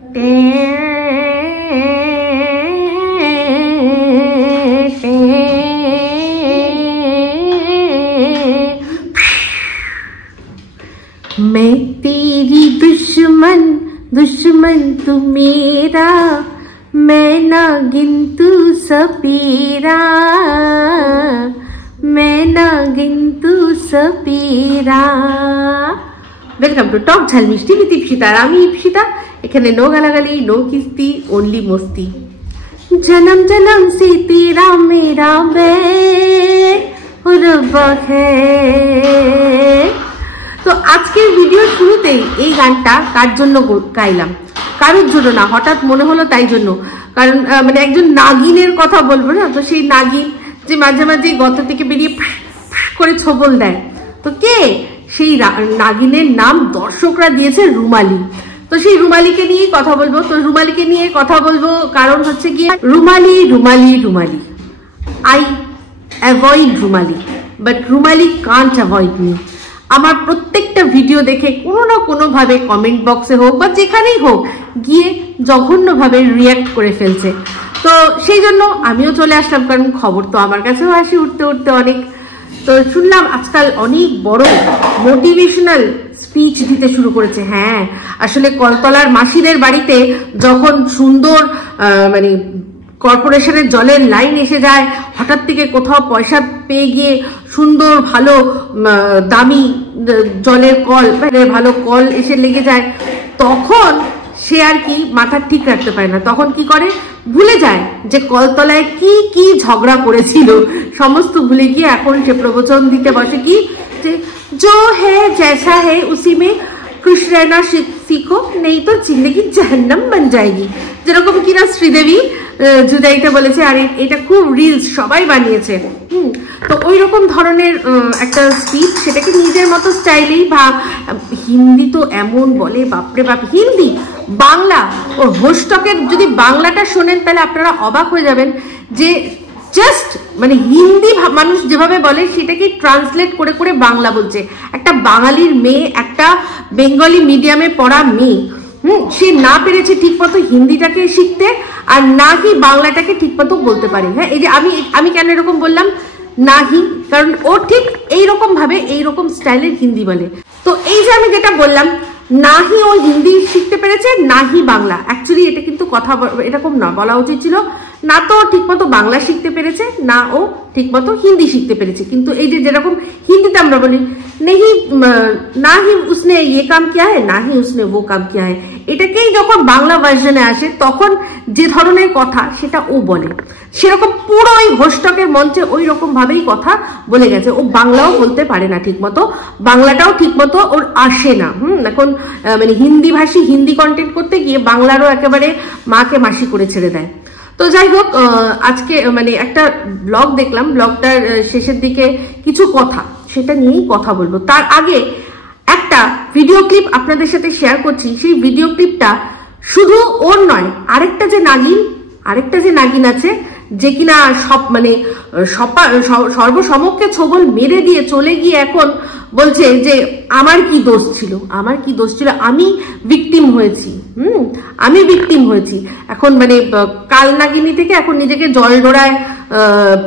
मैं तेरी दुश्मन दुश्मन तू मेरा, मैं नागिन तू सपेरा, मैं नागिन तू सपेरा। वेलकाम टू टक झाल मिष्टी विद इप्सिता। আর আমি ইপ্সিতা। এখানে নো গালাগালি, নো কিস্তি, ओनली मस्ती। जन्म जन्म से तेरा मेरा रब्बा है। তো আজকের ভিডিও শুরুতেই এই গানটা কার জন্য গাইলাম? কারোর জন্য না, হঠাৎ মনে হলো তাই জন্য। কারণ মানে একজন নাগিনের কথা বলবো না, তো সেই নাগিন যে মাঝে মাঝে গত থেকে বেরিয়ে করে ছবল দেয়, তো কে সেই নাগিনের নাম দর্শকরা দিয়েছে রুমালি। তো সেই রুমালিকে নিয়ে কথা বলবো। তো রুমালিকে নিয়ে কথা বলবো কারণ হচ্ছে গিয়ে Rumali Rumali Rumali. I avoid Rumali, but Rumali can't avoid me. আমার প্রত্যেকটা ভিডিও দেখে কোনো না কোনোভাবে কমেন্ট বক্সে হোক বা যেখানেই হোক গিয়ে জঘন্যভাবে রিয়াক্ট করে ফেলছে। তো সেই জন্য আমিও চলে আসলাম, কারণ খবর তো আমার কাছেও আসি উঠতে উঠতে অনেক। তো শুনলাম আজকাল অনেক বড় মোটিভেশনাল স্পিচ দিতে শুরু করেছে। হ্যাঁ, আসলে কলতলার মাসিদের বাড়িতে যখন সুন্দর মানে কর্পোরেশনের জলের লাইন এসে যায়, হঠাৎ থেকে কোথাও পয়সা পেয়ে গিয়ে সুন্দর ভালো দামি জলের কল, ভালো কল এসে লেগে যায়, তখন সে আর কি মাথা ঠিক রাখতে পারে না। তখন কি করে, ভুলে যায় যে কলতলায় কি কি ঝগড়া করেছিল, সমস্ত ভুলে গিয়ে এখন সে প্রবচন দিতে বসে কি যে जो है जैसा है उसी में खुश रहना सीखो, नहीं तो जिंदगी जहन्नम बन जाएगी। যেরকম কিনা শ্রীদেবী জুদাইতে বলেছে, আর এটা খুব রিলস সবাই বানিয়েছে। তো ওই রকম ধরনের একটা স্পিচ, সেটাকে নিজের মতো স্টাইলেই বা হিন্দি তো এমন বলে, বাপরে বাপ। হিন্দি বাংলা ওর হোস্টকের যদি বাংলাটা শোনেন তাহলে আপনারা অবাক হয়ে যাবেন যে জাস্ট মানে হিন্দি মানুষ যেভাবে বলে সেটাকে ট্রান্সলেট করে করে বাংলা বলছে। একটা বাঙালির মেয়ে, একটা বেঙ্গলি মিডিয়ামে পড়া মেয়ে, সে না পেরেছে ঠিকমতো হিন্দিটাকে শিখতে, আর না কি বাংলাটাকে ঠিকমতো বলতে পারে। হ্যাঁ, এই যে আমি কেন এরকম বললাম নাহি, কারণ ও ঠিক এইরকম ভাবে এইরকম স্টাইলের হিন্দি বলে। তো এই যে আমি যেটা বললাম, নাহি ও হিন্দি শিখতে পেরেছে, নাহি বাংলা। অ্যাকচুয়ালি এটা কিন্তু কথা এরকম না বলা উচিত ছিল। না তো ঠিকমতো বাংলা শিখতে পেরেছে, না ও ঠিকমতো হিন্দি শিখতে পেরেছে। কিন্তু এই যে যেরকম হিন্দিতে আমরা বলি নেহি, না হি উসনে ইয়ে কাম কিয়া হ্যায়, না হি উসনে ও কাম কিয়া হ্যায়, এটাকেই যখন বাংলা ভার্সনে আসে তখন যে ধরনের কথা সেটা ও বলে, সেরকম পুরো ওই হোস্টকের মঞ্চে ওই রকম ভাবেই কথা বলে গেছে। ও বাংলাও বলতে পারে না ঠিকমতো, বাংলাটাও ঠিকমতো ওর আসে না। এখন মানে হিন্দি ভাষী হিন্দি কন্টেন্ট করতে গিয়ে বাংলারও একেবারে মাকে মাসি করে ছেড়ে দেয়। তো যাই হোক, আজকে মানে একটা ব্লগ দেখলাম, ব্লগটার শেষের দিকে কিছু কথা, সেটা নিয়েই কথা বলবো। তার আগে একটা ভিডিও ক্লিপ আপনাদের সাথে শেয়ার করছি। সেই ভিডিও ক্লিপটা শুধু ওর নয়, আরেকটা যে নাগিন আছে, যে কিনা সব মানে সর্বসমক্ষে ছবল মেরে দিয়ে চলে গিয়ে এখন বলছে যে আমার কি দোষ ছিল, আমার কি দোষ ছিল, আমি ভিকটিম হয়েছি। আমি ভিকটিম হয়েছি। এখন মানে কাল নাগিনী থেকে এখন নিজেকে জলডোরায়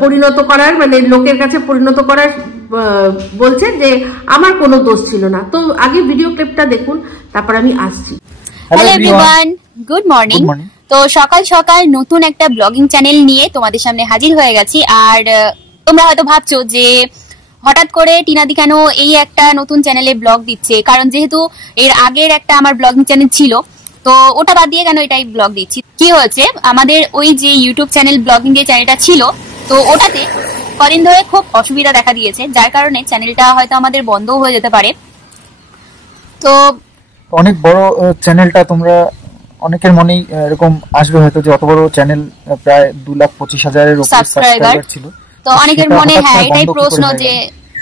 পরিণত করার, মানে লোকের কাছে পরিণত করার বলছে যে আমার কোনো দোষ ছিল না। তো আগে ভিডিও ক্লিপটা দেখুন, তারপর আমি আসছি। Hello everyone, good morning. তো সকাল সকাল নতুন একটা ব্লগিং চ্যানেল নিয়ে তোমাদের সামনে হাজির হয়ে গেছি। আর তোমরা হয়তো ভাবছো যে হঠাৎ করে টিনাদি কেন এই একটা নতুন চ্যানেলে ব্লগ দিচ্ছে, কারণ যেহেতু এর আগের একটা আমার ব্লগিং চ্যানেল ছিল, তো ওটা বাদ দিয়ে কেন এটাই ব্লগ দিচ্ছি। কি হয়েছে, আমাদের ওই যে ইউটিউব চ্যানেল ব্লগিং যে চ্যানেলটা ছিল, তো ওটাতে কদিন ধরে খুব অসুবিধা দেখা দিয়েছে, যার কারণে চ্যানেলটা হয়তো আমাদের বন্ধও হয়ে যেতে পারে। তো অনেক বড় চ্যানেলটা, তোমরা অনেকের মনেই এরকম আসবে হয়তো যে অত বড় চ্যানেল, প্রায় 2,25,000-এর উপরে সাবস্ক্রাইবার ছিল। তো অনেকের মনে হ্যাঁ এটাই প্রশ্ন যে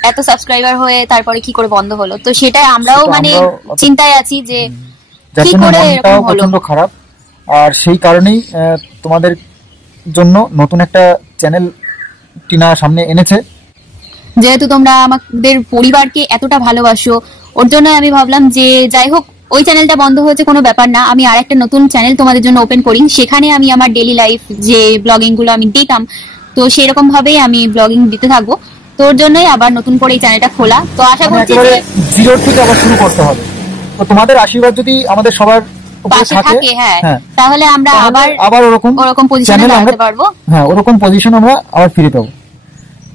এত সাবস্ক্রাইবার হয়ে তারপরে কি করে বন্ধ হলো। তো সেটাই আমরাও মানে চিন্তায় আছি যে কি করে এরকম হলো। প্রচন্ড খারাপ, আর সেই কারণেই তোমাদের জন্য নতুন একটা চ্যানেল টিনা সামনে এনেছে। যেহেতু তোমরা আমাদের পরিবারকে এতটা ভালোবাসো, ওর জন্য আমি ভাবলাম যে যাই হোক ওই চ্যানেলটা বন্ধ হয়েছে কোনো ব্যাপার না, আমি আর একটা নতুন চ্যানেল তোমাদের জন্য ওপেন করি, সেখানে আমি আমার ডেইলি লাইফ যে ব্লগিং গুলো আমি দিতাম, তো সেরকম ভাবেই আমি ব্লগিং দিতে থাকবো। তোর জন্যই আবার নতুন করে এই চ্যানেলটা খোলা। তো আশা করছি যে জিরো থেকে আবার শুরু করতে হবে। তো তোমাদের আশীর্বাদ যদি আমাদের সবার পাশে থাকে, হ্যাঁ, তাহলে আমরা আবার ওরকম পজিশনে দাঁড়াতে পারবো। হ্যাঁ, ওরকম পজিশন আমরা আবার ফিরে পাবো।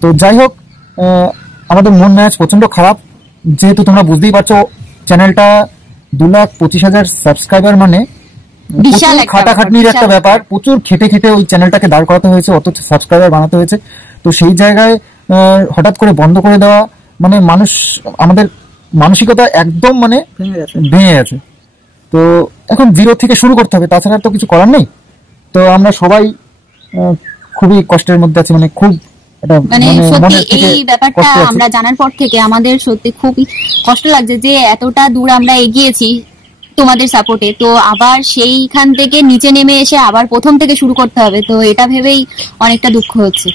তো যাই হোক, আমাদের মন ম্যাচ প্রচন্ড খারাপ, যেহেতু তোমরা বুঝতেই পারছো চ্যানেলটা 2,25,000 সাবস্ক্রাইবার মানে বিশাল খাটাখাটনির একটা ব্যাপার। প্রচুর খেটে খেটে ওই চ্যানেলটাকে দাঁড় করাতে হয়েছে, অত সাবস্ক্রাইবার বানাতে হয়েছে। তো সেই জায়গায় হঠাৎ করে বন্ধ করে দেওয়া মানে আমাদের মানসিকতা একদম মানে ভেঙে গেছে। তো এখন জিরো থেকে শুরু করতে হবে, তাছাড়া তো কিছু করার নেই। তো আমরা সবাই খুবই কষ্টের মধ্যে আছি, মানে খুব মানে সত্যি এই ব্যাপারটা আমরা জানার পর থেকে আমাদের সত্যি খুবই কষ্ট লাগছে যে এতটা দূর আমরা এগিয়েছি তোমাদের সাপোর্টে, তো আবার সেইখান থেকে নিচে নেমে এসে আবার প্রথম থেকে শুরু করতে হবে। তো এটা ভেবেই অনেকটা দুঃখ হচ্ছে।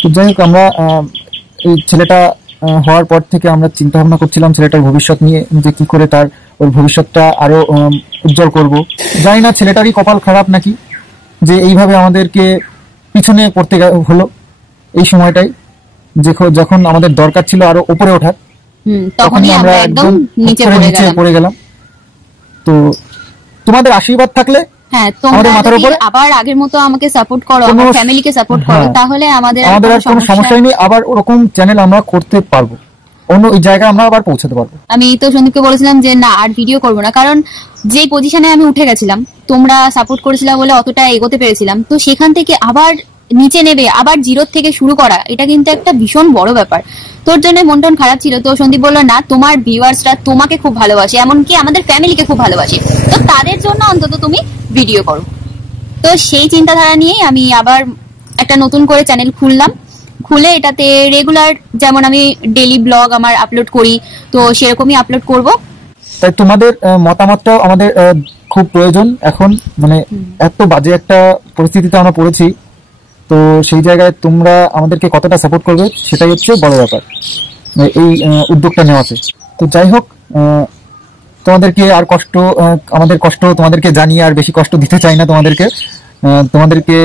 তো যাই হোক, আমরা এই ছেলেটা হওয়ার পর থেকে আমরা চিন্তা ভাবনা করছিলাম ছেলেটার ভবিষ্যৎ নিয়ে, যে কি করে ওর ভবিষ্যৎটা আরো উজ্জ্বল করব। জানি না ছেলেটারই কপাল খারাপ নাকি, যে এইভাবে আমাদেরকে পিছনে পড়তে হলো এই সময়টাই, যখন আমাদের দরকার ছিল আরো উপরে ওঠার, তখনই আমরা একদম নিচে পড়ে গেলাম। তো তোমাদের আশীর্বাদ থাকলে, হ্যাঁ, তোমরা যদি আবার আগের মতো আমাকে সাপোর্ট করো, আমার ফ্যামিলিকে সাপোর্ট করো, তাহলে আমাদের আর কোনো সমস্যা নেই, আবার ওরকম চ্যানেল আমরা করতে পারবো, অন্য ওই জায়গায় আমরা আবার পৌঁছাতে পারবো। আমি তো সন্দীপকে বলেছিলাম যে না, আর ভিডিও করবো না, কারণ যে পজিশনে আমি উঠে গেছিলাম তোমরা সাপোর্ট করেছিলে বলে অতটা এগোতে পেরেছিলাম। তো সেখান থেকে আবার নিচে নেবে, আবার জিরো থেকে শুরু করা, এটা কিন্তু একটা ভীষণ বড় ব্যাপার। তোর জন্য মন টন খারাপ ছিল। তো সন্দীপ বললো না, তোমার ভিউয়ার্সরা তোমাকে খুব ভালোবাসে, এমনকি আমাদের ফ্যামিলিকে খুব ভালোবাসে, তো তাদের জন্য অন্তত তুমি ভিডিও করো। তো সেই চিন্তাধারা নিয়েই আমি আবার একটা নতুন করে চ্যানেল খুলে এটাতে রেগুলার যেমন আমি ডেইলি ব্লগ আমার আপলোড করি, তো সেরকমই আপলোড করব। তাই তোমাদের মতামতটাও আমাদের খুব প্রয়োজন এখন, মানে এত বাজে একটা পরিস্থিতিতে আমরা পড়েছি। তো সেই জায়গায় তোমরা আমাদেরকে কতটা সাপোর্ট করবে সেটাই হচ্ছে বড় ব্যাপার এই উদ্যোগটা নেওয়াতে। তো যাই হোক, তোমাদেরকে আর আমাদের কষ্ট তোমাদেরকে জানিয়ে আর বেশি কষ্ট দিতে চাই না তোমাদেরকে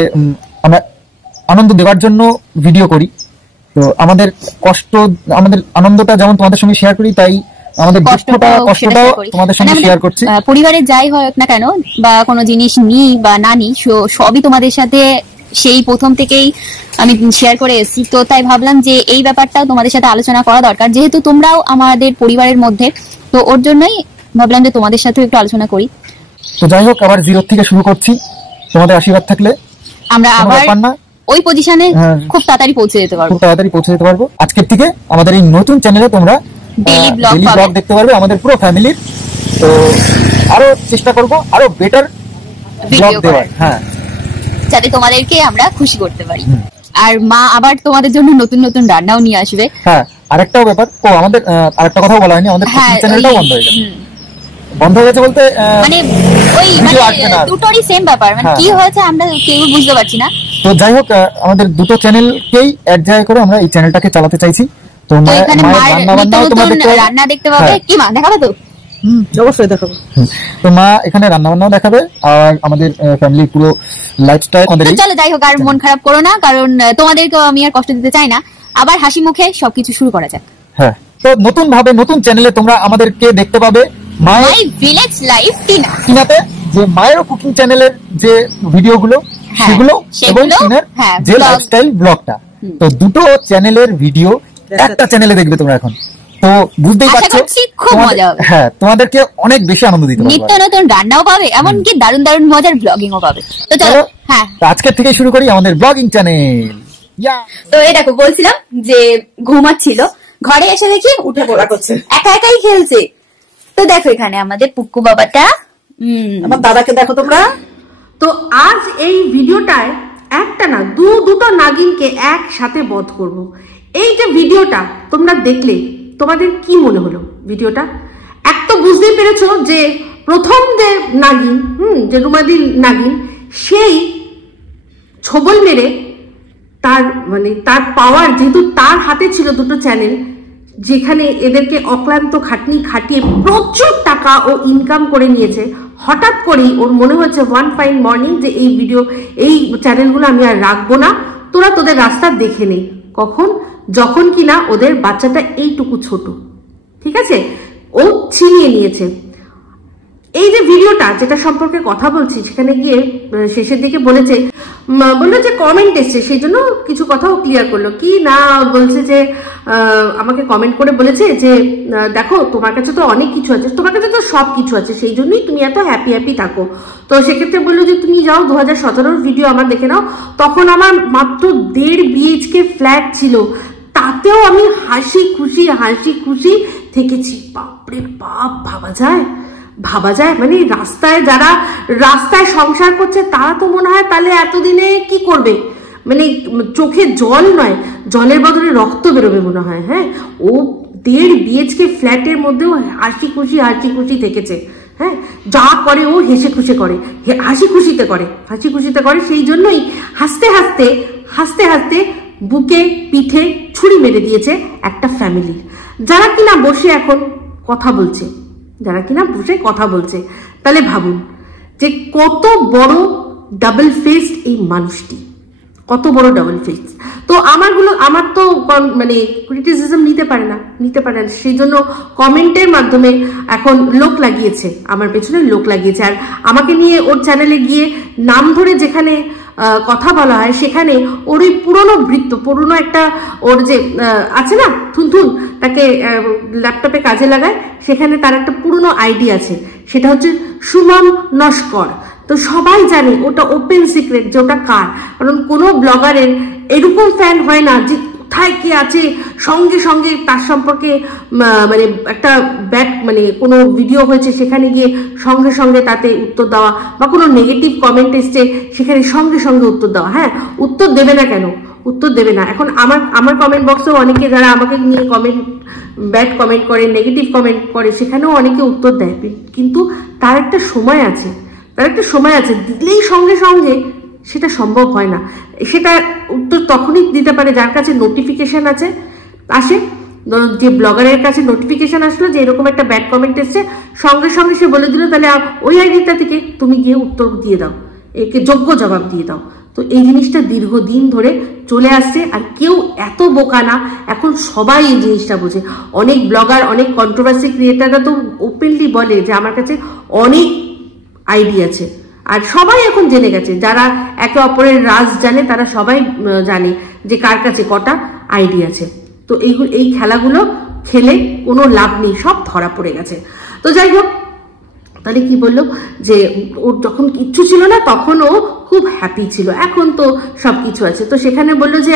আমরা আনন্দ দেওয়ার জন্য ভিডিও করি। তো আমাদের আনন্দটা যেমন তোমাদের সঙ্গে শেয়ার করি, তাই আমাদের কষ্টটাও তোমাদের সঙ্গে শেয়ার করছি। পরিবারে যাই হোক না কেন, বা কোনো জিনিস নিই বা না নিই, সবই তোমাদের সাথে সেই প্রথম থেকেই আমি শেয়ার করে এসেছি। তো তাই ভাবলাম যে এই ব্যাপারটাও তোমাদের সাথে আলোচনা করা দরকার, যেহেতু তোমরাও আমাদের পরিবারের মধ্যে, তো ওর জন্যই ভাবলাম যে তোমাদের সাথে একটু আলোচনা করি। তো যাই হোক, আবার জিরো থেকে শুরু করছি, তোমাদের আশীর্বাদ থাকলে আমরা আবার ওই পজিশনে খুব তাড়াতাড়ি পৌঁছে যেতে পারবো। আজকের থেকে আমাদের এই নতুন চ্যানেলে তোমরা ডেইলি ব্লগ দেখতে পারবে আমাদের পুরো ফ্যামিলির। তো আরো চেষ্টা করব আরো বেটার ব্লগ দেওয়ার, হ্যাঁ, যাতে তোমাদেরকে আমরা খুশি করতে পারি। আর মা আবার তোমাদের জন্য নতুন নতুন রান্নাও নিয়ে আসবে। হ্যাঁ, আরেকটাও ব্যাপার, আমাদের আরেকটা কথা বলা হয়নি, আমাদের চ্যানেলটাও বন্ধ হয়ে গেছে বলতে মানে ওই দুটোরই সেম ব্যাপার, মানে কি হয়েছে আমরা কেউ বুঝতে পারছি না। তো যাই হোক, আমাদের দুটো চ্যানেলকেই এক জায়গায় করে আমরা এই চ্যানেলটাকে চালাতে চাইছি। তো এখানে রান্না দেখতে পাবে, কি মা দেখাবে তো? অবশ্যই দেখাবো। তো মা এখানে রান্না বান্নাও দেখাবে, আর আমাদের ফ্যামিলি পুরো লাইফস্টাইল। চলো যাই হোক, আর মন খারাপ করো না, কারণ তোমাদেরকেও আমি আর কষ্ট দিতে চাই না। আবার হাসি মুখে সবকিছু শুরু করা যাক। হ্যাঁ, তো নতুন চ্যানেলে তোমরা আমাদেরকে দেখতে পাবে মাই ভিলেজ লাইফ টিনাতে, যে মায়ের কুকিং চ্যানেলের যে ভিডিওগুলো সেগুলো, এবং টিনার যে লাইফস্টাইল ব্লগটা। তো দুটো চ্যানেলের ভিডিও একটা চ্যানেলে দেখবে তোমরা এখন। তো বুঝতেই পারছো খুব মজা হবে। হ্যাঁ, তোমাদেরকে অনেক বেশি আনন্দ দিতে পারবে, নিত্য নতুন রান্নাও পাবে, এমনকি দারুণ দারুণ মজার ব্লগিংও পাবে। তো চলো, হ্যাঁ, আজকের থেকে শুরু করি আমাদের ব্লগিং চ্যানেল। তো এই দেখো, বলছিলাম যে ঘুমাচ্ছিল, ঘরে এসে দেখি উঠে পড়া করছে, একা একাই খেলছে। তো দেখো এখানে আমাদের পুক্কু বাবাটা, আমার দাদাকে দেখো তোমরা। তো আজ এই ভিডিওটায় একটা না দুটো নাগিনকে একসাথে বধ করব। এই যে ভিডিওটা তোমরা দেখলে, তোমাদের কি মনে হলো ভিডিওটা? এক তো বুঝতেই পেরেছো যে প্রথম যে নাগিন, যে রুমাদির নাগিন, সেই ছবল মেরে তার পাওয়ার, যেহেতু তার হাতে ছিল দুটো চ্যানেল, যেখানে এদেরকে অক্লান্ত খাটনি খাটিয়ে প্রচুর টাকা ও ইনকাম করে নিয়েছে, হঠাৎ করেই ওর মনে হচ্ছে ওয়ান ফাইন মর্নিং যে এই চ্যানেলগুলো আমি আর রাখবো না, তোরা তোদের রাস্তা দেখে নে। কখন? যখন কিনা ওদের বাচ্চাটা এইটুকু ছোট, ঠিক আছে, ও ছিনিয়ে নিয়েছে। এই যে ভিডিওটা যেটা সম্পর্কে কথা বলছি, সেখানে গিয়ে শেষের দিকে বললো যে কমেন্ট এসছে, সেই জন্য কিছু কথাও ক্লিয়ার করলো। কি না বলছে যে আমাকে কমেন্ট করে বলেছে যে দেখো তোমার কাছে তো অনেক কিছু আছে, তোমার কাছে তো সব কিছু আছে, সেই জন্যই তুমি এত হ্যাপি থাকো। তো সেক্ষেত্রে বললো যে তুমি যাও 2017 ভিডিও আমার দেখে নাও, তখন আমার মাত্র 1.5 BHK ফ্ল্যাট ছিল, তাতেও আমি হাসি খুশি থেকেছি। বাপরে বাপ, ভাবা যায় মানে যারা রাস্তায় সংসার করছে তারা তো মনে হয় তাহলে এতদিনে কি করবে, মানে চোখে জল নয়, জলের বদলে রক্ত বেরোবে মনে হয়। হ্যাঁ, ও 1.5 BHK ফ্ল্যাটের মধ্যেও হাসি খুশি থেকেছে। হ্যাঁ, যা করে ও হাসি খুশিতে করে, সেই জন্যই হাসতে হাসতে বুকে পিঠে ছুরি মেরে দিয়েছে একটা ফ্যামিলি, যারা কিনা বসে এখন কথা বলছে। তাহলে ভাবুন যে কত বড় ডাবল ফেসড এই মানুষটি, কত বড় ডাবল ফেস। তো আমার তো মানে ক্রিটিসিজম নিতে পারে না, সেই জন্য কমেন্টের মাধ্যমে এখন লোক লাগিয়েছে, আমার পেছনে লোক লাগিয়েছে। আর আমাকে নিয়ে ওর চ্যানেলে গিয়ে নাম ধরে যেখানে কথা বলা হয়, সেখানে ওর ওই পুরনো একটা ওর যে আছে না থুনথুন, তাকে ল্যাপটপে কাজে লাগায়, সেখানে তার একটা পুরনো আইডি আছে, সেটা হচ্ছে সুমন নস্কর। তো সবাই জানে ওটা ওপেন সিক্রেট যে ওটা কার, কারণ কোনো ব্লগারের এরকম ফ্যান হয় না যে কোথায় কে আছে সঙ্গে তার সম্পর্কে মানে একটা মানে কোনো ভিডিও হয়েছে সেখানে গিয়ে সঙ্গে তাতে উত্তর দেওয়া, বা কোনো নেগেটিভ কমেন্ট এসছে সেখানে সঙ্গে উত্তর দেওয়া। হ্যাঁ, উত্তর দেবে না কেন? উত্তর দেবে না। এখন আমার কমেন্ট বক্সেও অনেকে যারা আমাকে নিয়ে ব্যাড কমেন্ট করে, নেগেটিভ কমেন্ট করে, সেখানেও অনেকে উত্তর দেয়, কিন্তু তার একটা সময় আছে, দিলেই সঙ্গে সেটা সম্ভব হয় না। সেটা উত্তর তখনই দিতে পারে যার কাছে নোটিফিকেশন আসে। যে ব্লগারের কাছে নোটিফিকেশন আসলো যে এরকম একটা ব্যাড কমেন্ট এসছে, সঙ্গে সে বলে দিল তাহলে ওই আইডিটা থেকে তুমি গিয়ে উত্তর দিয়ে দাও, একে যোগ্য জবাব দিয়ে দাও। তো এই জিনিসটা দীর্ঘদিন ধরে চলে আসছে, আর কেউ এত বোকা না, এখন সবাই এই জিনিসটা বোঝে। অনেক ব্লগার, অনেক কন্ট্রোভার্সি ক্রিয়েটাররা তো ওপেনলি বলে যে আমার কাছে অনেক আইডি আছে, আর সবাই এখন জেনে গেছে, যারা একে অপরের রাজ জানে তারা সবাই জানে যে কার কাছে কটা আইডি আছে। তো এই খেলাগুলো খেলে কোনো লাভ নেই, সব ধরা পড়ে গেছে। তো যাই হোক, তাহলে কি বললো যে ওর যখন কিচ্ছু ছিল না তখন ও খুব হ্যাপি ছিল, এখন তো সব কিছু আছে। তো সেখানে বললো যে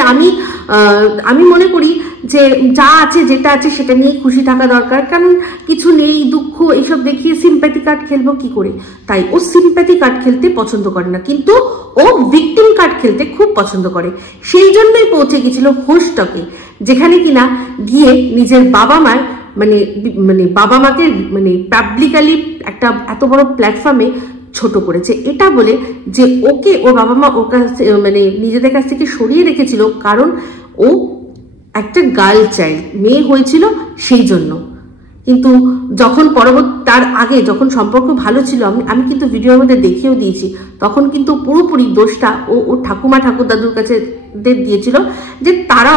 আমি মনে করি যে যা আছে যেটা আছে সেটা নিয়ে খুশি থাকা দরকার, কারণ কিছু নেই, দুঃখ এইসব দেখিয়ে সিম্প্যাথি কার্ড খেলবো কি করে। তাই ও সিম্প্যাথি কার্ড খেলতে পছন্দ করে না, কিন্তু ও ভিকটিম কার্ড খেলতে খুব পছন্দ করে। সেই জন্যই পৌঁছে গেছিল হোস্টকে, যেখানে কিনা গিয়ে নিজের বাবা মাকে পাবলিকালি একটা এত বড় প্ল্যাটফর্মে ছোট করেছে, এটা বলে যে ওকে ওর বাবা মা ওর কাছে নিজেদের কাছ থেকে সরিয়ে রেখেছিল, কারণ ও একটা গার্ল চাইল্ড, মেয়ে হয়েছিল সেই জন্য। কিন্তু যখন তার আগে যখন সম্পর্ক ভালো ছিল, আমি কিন্তু ভিডিওর মধ্যে দেখিয়েও দিয়েছি, তখন কিন্তু পুরোপুরি দোষটা ও ঠাকুমা ঠাকুর দাদুর কাছে দিয়েছিল যে তারা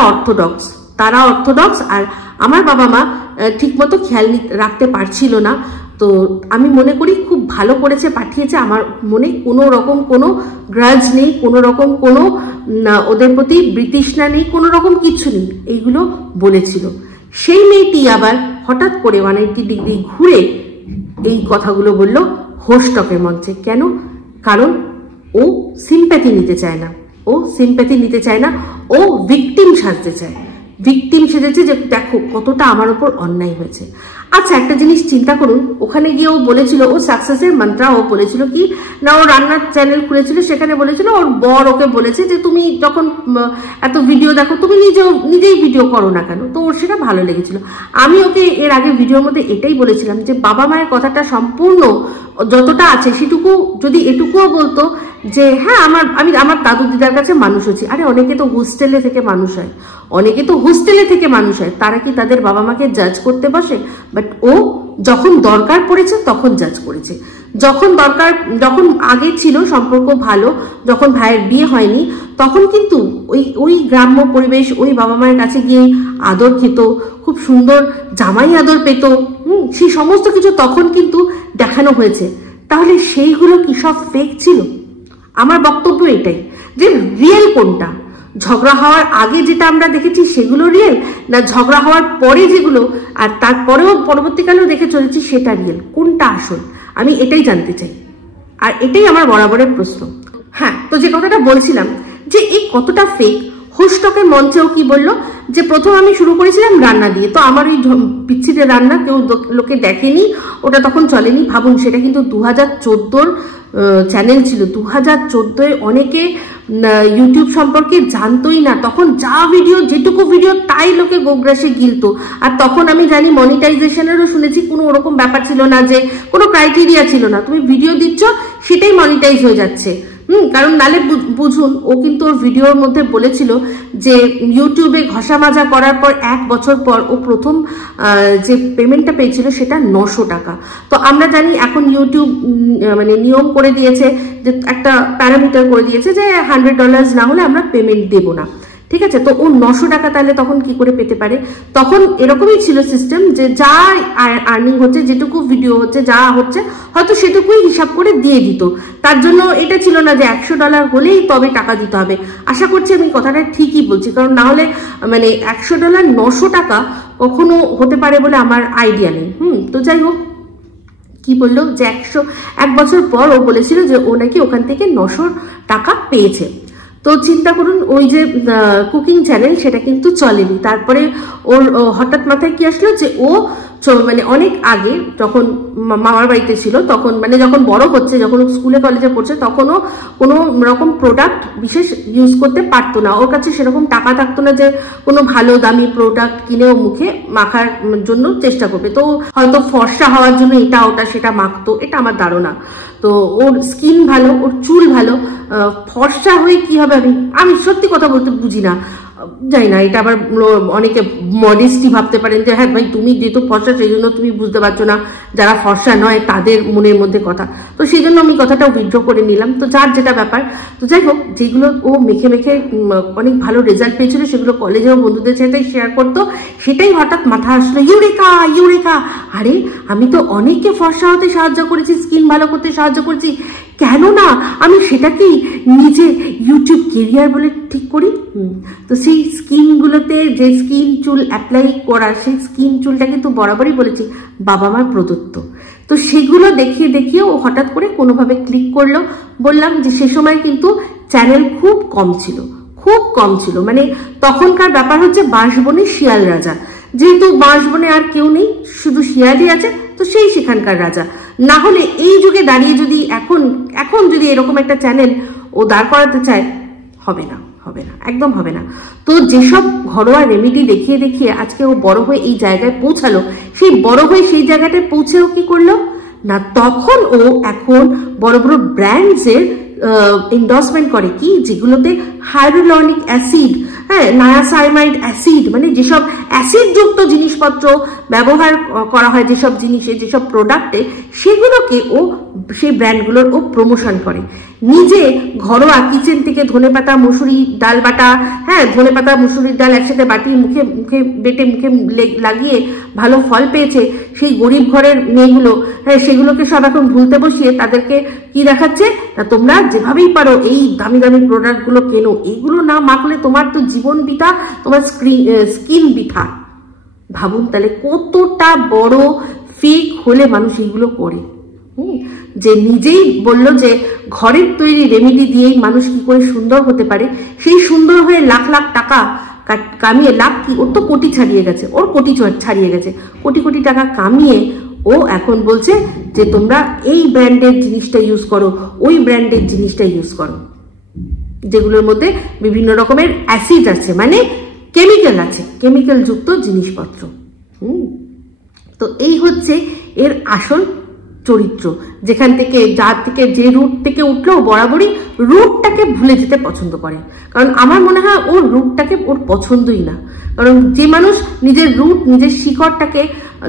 অর্থোডক্স আর আমার বাবা মা ঠিকমতো খেয়াল রাখতে পারছিল না। তো আমি মনে করি খুব ভালো করেছে, পাঠিয়েছে। আমার মনে কোনো রকম কোনো গ্রাজ নেই, কোনো রকম কোনো ওদের প্রতি বিতৃষ্ণা নেই, কোনো রকম কিছু নেই, এইগুলো বলেছিল। সেই মেয়েটি আবার হঠাৎ করে 180 ডিগ্রি ঘুরে এই কথাগুলো বলল হোস্টকের মঞ্চে। কেন? কারণ ও সিম্প্যাথি নিতে চায় না, ও ভিকটিম সাজতে চায়। ভিকটিম সেজেছে যে দেখো কতটা আমার উপর অন্যায় হয়েছে। আচ্ছা, একটা জিনিস চিন্তা করুন, ওখানে গিয়ে ও বলেছিল, ও সাকসেসের মন্ত্রা ও বলেছিল কি না, ও রান্নার চ্যানেল খুলেছিল, সেখানে বলেছিল ওর বর ওকে বলেছে যে তুমি যখন এত ভিডিও দেখো তুমি নিজেই ভিডিও করো না কেন। তো ওর সেটা ভালো লেগেছিল। আমি ওকে এর আগে ভিডিওর মধ্যে এটাই বলেছিলাম যে বাবা মায়ের কথাটা সম্পূর্ণ যতটা আছে সেটুকু যদি এটুকুও বলতো যে হ্যাঁ আমার দাদু দিদার কাছে মানুষ হচ্ছে। আরে অনেকে তো হোস্টেলে থেকে মানুষ হয়, তারা কি তাদের বাবা মাকে জাজ করতে বসে? বাট ও যখন দরকার পড়েছে তখন জাজ করেছে। যখন আগে ছিল সম্পর্ক ভালো, যখন ভাইয়ের বিয়ে হয়নি, তখন কিন্তু ওই গ্রাম্য পরিবেশ, ওই বাবা মায়ের কাছে গিয়ে আদর খেত, খুব সুন্দর জামাই আদর পেত, সেই সমস্ত কিছু তখন কিন্তু দেখানো হয়েছে। তাহলে সেইগুলো কি সব ফেক ছিল? আমার বক্তব্য এটাই যে রিয়েল কোনটা, ঝগড়া হওয়ার আগে যেটা আমরা দেখেছি সেগুলো রিয়েল, না ঝগড়া হওয়ার পরে যেগুলো আর তারপরেও পরবর্তীকালেও দেখে চলেছি সেটা রিয়েল, কোনটা আসল? আমি এটাই জানতে চাই, আর এটাই আমার বরাবরের প্রশ্ন। হ্যাঁ, তো যে কথাটা বলছিলাম যে এই কতটা ফেক, হোস্টকের মঞ্চেও কি বললো যে প্রথম আমি শুরু করেছিলাম রান্না দিয়ে, তো আমার ওই পিচ্ছিদের রান্না কেউ লোকে দেখেনি, ওটা তখন চলেনি। ভাবুন, সেটা কিন্তু 2014 চ্যানেল ছিল। 2014 অনেকে ইউটিউব সম্পর্কে জানতোই না, তখন যা ভিডিও, যেটুকু ভিডিও তাই লোকে গোগ্রাসে গিলতো। আর তখন আমি জানি মনিটাইজেশনেরও শুনেছি কোনো ওরকম ব্যাপার ছিল না, যে কোনো ক্রাইটেরিয়া ছিল না, তুমি ভিডিও দিচ্ছ সেটাই মনিটাইজ হয়ে যাচ্ছে। কারণ নালে বুঝুন, ও কিন্তু ওর ভিডিওর মধ্যে বলেছিল যে ইউটিউবে ঘষা মাজা করার পর 1 বছর পর ও প্রথম যে পেমেন্টটা পেয়েছিল সেটা 900 টাকা। তো আমরা জানি এখন ইউটিউব মানে নিয়ম করে দিয়েছে, যে একটা প্যারামিটার করে দিয়েছে যে $100 না হলে আমরা পেমেন্ট দেব না। ঠিক আছে, তো ও 900 টাকা তাহলে তখন কি করে পেতে পারে? তখন এরকমই ছিল সিস্টেম যে যা আর্নিং হচ্ছে, যেটুকু ভিডিও হচ্ছে, যা হচ্ছে হয়তো সেটুকুই হিসাব করে দিয়ে দিত। তার জন্য এটা ছিল না যে $100 হলেই তবে টাকা দিতে হবে। আশা করছি আমি কথাটা ঠিকই বলছি, কারণ না হলে মানে $100 900 টাকা কখনো হতে পারে বলে আমার আইডিয়া নেই। তো যাই হোক, কি বললো যে 1 বছর পর ও বলেছিল যে ও নাকি ওখান থেকে 900 টাকা পেয়েছে। তো চিন্তা করুন, ওই যে কুকিং চ্যানেল সেটা কিন্তু চলেনি। তারপরে ওর হঠাৎ মাথায় কি আসলো যে ও মানে অনেক আগে যখন মামার বাড়িতে ছিল, তখন মানে যখন বড় হচ্ছে, যখন স্কুলে কলেজে পড়ছে, তখনও কোনো রকম প্রোডাক্ট বিশেষ ইউজ করতে পারতো না। ওর কাছে সেরকম টাকা থাকতো না যে কোনো ভালো দামি প্রোডাক্ট কিনেও মুখে মাখার জন্য চেষ্টা করবে। তো হয়তো ফর্সা হওয়ার জন্য এটা ওটা সেটা মাখতো, এটা আমার ধারণা। তো ওর স্কিন ভালো, ওর চুল ভালো, ফর্সা হয়ে কি হবে আমি সত্যি কথা বলতে বুঝি না, জানি না। এটা আবার অনেকে মডেস্টি ভাবতে পারেন যে হ্যাঁ ভাই তুমি যেহেতু ফর্সা সেই জন্য তুমি বুঝতে পারছো না, যারা ফর্সা নয় তাদের মনের মধ্যে কথা। তো সেই জন্য আমি কথাটা উইথড্র করে নিলাম। তো যার যেটা ব্যাপার, তো যাই হোক, যেগুলো ও মেখে মেখে অনেক ভালো রেজাল্ট পেয়েছিল সেগুলো কলেজেও বন্ধুদের সাথে শেয়ার করতো, সেটাই হঠাৎ মাথা আসলো, ইউরেকা, আরে আমি তো অনেককে ফর্সা হতে সাহায্য করেছি, স্কিন ভালো করতে সাহায্য করেছি, কেন না আমি সেটাকেই নিজে ইউটিউব কেরিয়ার বলে ঠিক করি। তো সেই স্কিনগুলোতে যে স্কিন চুল অ্যাপ্লাই করার, সেই স্কিন চুলটা কিন্তু বরাবরই বলেছি বাবা মার প্রদত্ত। তো সেগুলো দেখিয়ে ও হঠাৎ করে কোনোভাবে ক্লিক করলো। বললাম যে সে সময় কিন্তু চ্যানেল খুব কম ছিল, মানে তখনকার ব্যাপার হচ্ছে বাঁশবনে শিয়াল রাজা, যেহেতু বাঁশবনে আর কেউ নেই, শুধু শিয়ালই আছে, তো সেই সেখানকার রাজা। না হলে এই যুগে দাঁড়িয়ে যদি এখন যদি এরকম একটা চ্যানেল ও দাঁড় করাতে চায়, হবে না, একদম হবে না। তো যেসব ঘরোয়া রেমেডি দেখিয়ে আজকে ও বড় হয়ে এই জায়গায় পৌঁছালো, সেই বড় হয়ে সেই জায়গাটায় পৌঁছেও কি করলো না, তখন ও এখন বড় বড় ব্র্যান্ডসের এন্ডোর্সমেন্ট করে, কি যেগুলোতে হাইড্রোলনিক অ্যাসিড, নায়াসাইমাইড অ্যাসিড, মানে যেসব অ্যাসিড যুক্ত জিনিসপত্র ব্যবহার করা হয় যেসব জিনিসে, যেসব প্রোডাক্টে, সেগুলোকে ও সেই ব্র্যান্ডগুলোর ও প্রমোশন করে। নিজে ঘরোয়া কিচেন থেকে ধনেপাতা মুসুরি ডাল বাটা, ধনেপাতা মুসুরির ডাল একসাথে বাটিয়ে মুখে বেটে মুখে লাগিয়ে ভালো ফল পেয়েছে সেই গরিব ঘরের মেয়েগুলো, সেগুলোকে সব এখন ভুলতে বসিয়ে তাদেরকে কি দেখাচ্ছে না, তোমরা যেভাবেই পারো এই দামি দামি প্রোডাক্টগুলো কেনো, এইগুলো না মাখলে তোমার তো জীবন বৃথা, তোমার স্কিন বৃথা। ভাবুন তাহলে কতটা বড় ফেক হলে মানুষ এইগুলো করে। যে নিজেই বললো যে ঘরের তৈরি রেমেডি দিয়েই মানুষ কি করে সুন্দর হতে পারে, সেই সুন্দর হয়ে লাখ লাখ টাকা কামিয়ে, লাখ কি, ওর তো কোটি ছাড়িয়ে গেছে, কোটি টাকা কামিয়ে ও এখন বলছে যে তোমরা এই ব্র্যান্ডের জিনিসটা ইউজ করো, ওই ব্র্যান্ডের জিনিসটা ইউজ করো, যেগুলোর মধ্যে বিভিন্ন রকমের অ্যাসিড আছে, মানে কেমিক্যাল আছে, কেমিক্যাল যুক্ত জিনিসপত্র। তো এই হচ্ছে এর আসল চরিত্র, যেখান থেকে যার থেকে যে রুট থেকে উঠলো বরাবরই রুটটাকে ভুলে যেতে পছন্দ করে। কারণ আমার মনে হয় ওর রুটটাকে ওর পছন্দই না। কারণ যে মানুষ নিজের রুট নিজের শিকড়টাকে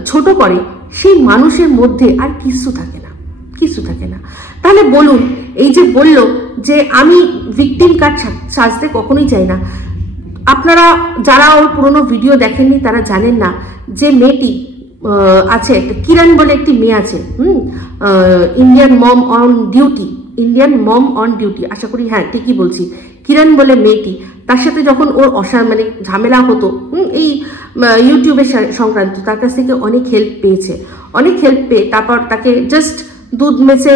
ছোট করে সেই মানুষের মধ্যে আর কিছু থাকে না, কিছু থাকে না। তাহলে বলুন, এই যে বললো যে আমি ভিকটিম কার্ড সাজতে কখনোই চাই না, আপনারা যারা ওর পুরোনো ভিডিও দেখেননি তারা জানেন না যে মেয়েটি আছে, কিরণ বলে একটি মেয়ে আছে, Indian mom on duty, Indian mom on duty, আশা করি হ্যাঁ ঠিকই বলছি, কিরণ বলে মেয়েটি, তার সাথে যখন ওর মানে ঝামেলা হতো এই ইউটিউবের সংক্রান্ত, তার কাছ থেকে অনেক হেল্প পেয়েছে, অনেক হেল্প পেয়ে তারপর তাকে জাস্ট দুধ মেচে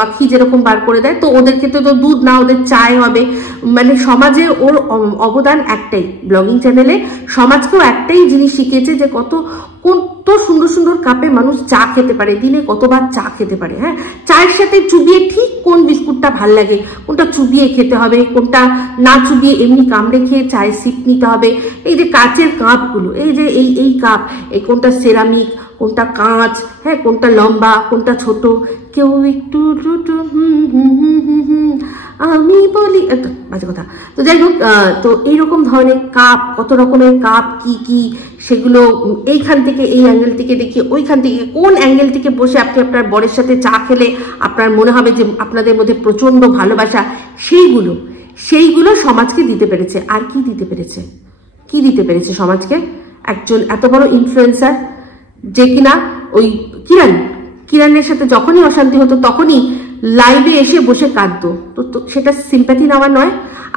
মাখি যেরকম বার করে দেয়, তো ওদের ক্ষেত্রে তো দুধ না, ওদের চায় হবে। মানে সমাজে ওর অবদান একটাই, ব্লগিং চ্যানেলে সমাজকেও একটাই জিনিস শিখিয়েছে যে কত সুন্দর সুন্দর কাপে মানুষ চা খেতে পারে, দিনে কতবার চা খেতে পারে। হ্যাঁ, চায়ের সাথে চুবিয়ে ঠিক কোন বিস্কুটটা ভাল লাগে, কোনটা চুবিয়ে খেতে হবে, কোনটা না চুবিয়ে এমনি কামড়ে খেয়ে চায়ের সিপ নিতে হবে। এই যে কাচের কাপগুলো, এই যে এই কাপ, এই কোনটা সেরামিক, কোনটা কাঁচ, হ্যাঁ কোনটা লম্বা, কোনটা ছোট, কেউ একটু আমি বলি, বাজে কথা। তো যাই হোক, তো এইরকম ধরনের কাপ, কত রকমের কাপ কি কি, সেগুলো এইখান থেকে এই অ্যাঙ্গেল থেকে দেখিয়ে ওইখান থেকে কোন অ্যাঙ্গেল থেকে বসে আপনি আপনার বরের সাথে চা খেলে আপনার মনে হবে যে আপনাদের মধ্যে প্রচন্ড ভালোবাসা, সেইগুলো সমাজকে দিতে পেরেছে। আর কি দিতে পেরেছে, কি দিতে পেরেছে সমাজকে? একজন এত বড় ইনফ্লুয়েন্সার যে কিনা ওই কিরণের সাথে যখনই অশান্তি হতো তখনই লাইভে এসে বসে কাঁদতো, তো সেটা সিম্প্যাথি নেওয়া নয়।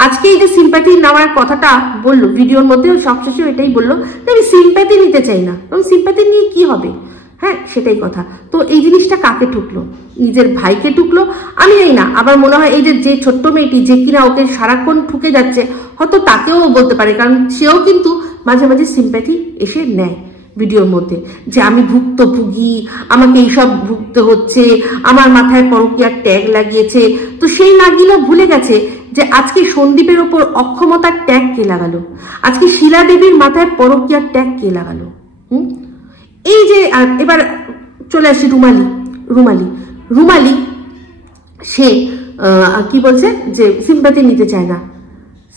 আজকে এই যে সিম্প্যাথি নেওয়ার কথাটা বললো ভিডিওর মধ্যে, সবশেষে এটাই বললো যে আমি সিম্প্যাথি নিতে চাই না, কারণ সিম্প্যাথি নিয়ে কি হবে? হ্যাঁ, সেটাই কথা। তো এই জিনিসটা কাকে ঠুকলো? নিজের ভাইকে ঠুকলো, আমি জানি না। আবার মনে হয় এই যে ছোট্ট মেয়েটি যে কিনা ওকে সারাক্ষণ ঠুকে যাচ্ছে, হয়তো তাকেও বলতে পারে, কারণ সেও কিন্তু মাঝে মাঝে সিম্প্যাথি এসে নেয় ভিডিওর মধ্যে, যে আমি ভুক্তভোগী, আমাকে এইসব ভুগতে হচ্ছে, আমার মাথায় পরকীয়ার ট্যাগ লাগিয়েছে। তো সেই নাগিনা ভুলে গেছে যে আজকে সন্দীপের ওপর অক্ষমতার ট্যাগ কে লাগালো, আজকে শিলা দেবীর মাথায় পরকীয়ার ট্যাগ কে লাগালো। এই যে এবার চলে আসি রুমালি, সে কি বলছে যে সিম্প্যাথি নিতে চায় না,